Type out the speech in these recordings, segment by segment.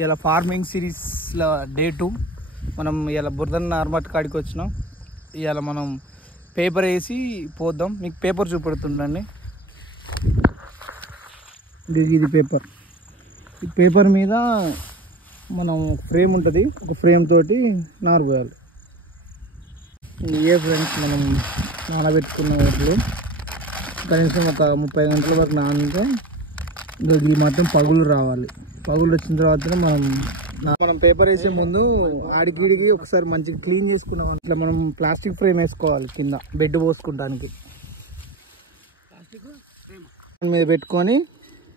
ఇలా ఫార్మింగ్ సిరీస్లో డే 2 మనం ఇలా బురదన్ నార్మట్ కాడికి వచ్చినాం. ఇవాళ మనం పేపర్ వేసి పోద్దాం. మీకు పేపర్ చూపెడుతుండండి. ఇది పేపర్. ఈ పేపర్ మీద మనం ఫ్రేమ్ ఉంటుంది, ఒక ఫ్రేమ్ తోటి నారు పోయాలి. ఫ్రెండ్స్ మనం నానబెట్టుకున్న వాటిలో కనీసం ఒక 30 గంటల వరకు నానితే ఇది మాత్రం పగులు రావాలి. పగులు వచ్చిన తర్వాత మనం పేపర్ వేసే ముందు ఆడికిడికి ఒకసారి మంచిగా క్లీన్ చేసుకున్నాం. ఇట్లా మనం ప్లాస్టిక్ ఫ్రేమ్ వేసుకోవాలి కింద బెడ్ పోసుకోవడానికి. మీద పెట్టుకొని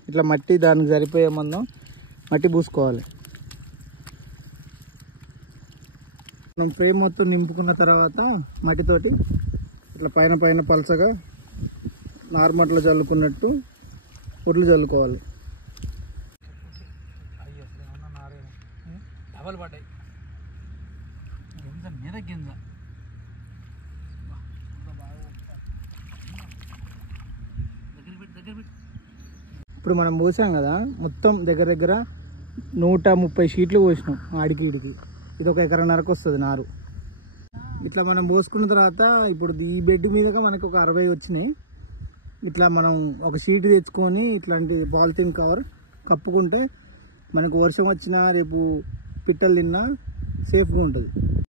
ఇట్లా మట్టి దానికి సరిపోయే మందం మట్టి పూసుకోవాలి. మనం ఫ్రేమ్ మొత్తం నింపుకున్న తర్వాత మట్టితోటి ఇట్లా పైన పలసగా నార్మట్లో చల్లుకున్నట్టు ఒడ్లు చల్లుకోవాలి. ఇప్పుడు మనం పోసాం కదా, మొత్తం దగ్గర 130 షీట్లు పోసినాం ఆడికి ఈడికి. ఇది ఒక 1.5 ఎకరానికి వస్తుంది నారు. ఇట్లా మనం పోసుకున్న తర్వాత ఇప్పుడు ఈ బెడ్ మీదగా మనకు ఒక 60 వచ్చినాయి. ఇట్లా మనం ఒక షీట్ తెచ్చుకొని ఇట్లాంటి పాలిథిన్ కవర్ కప్పుకుంటే మనకు వర్షం వచ్చినా రేపు పిట్టలు తిన్నా సేఫ్గా ఉంటుంది.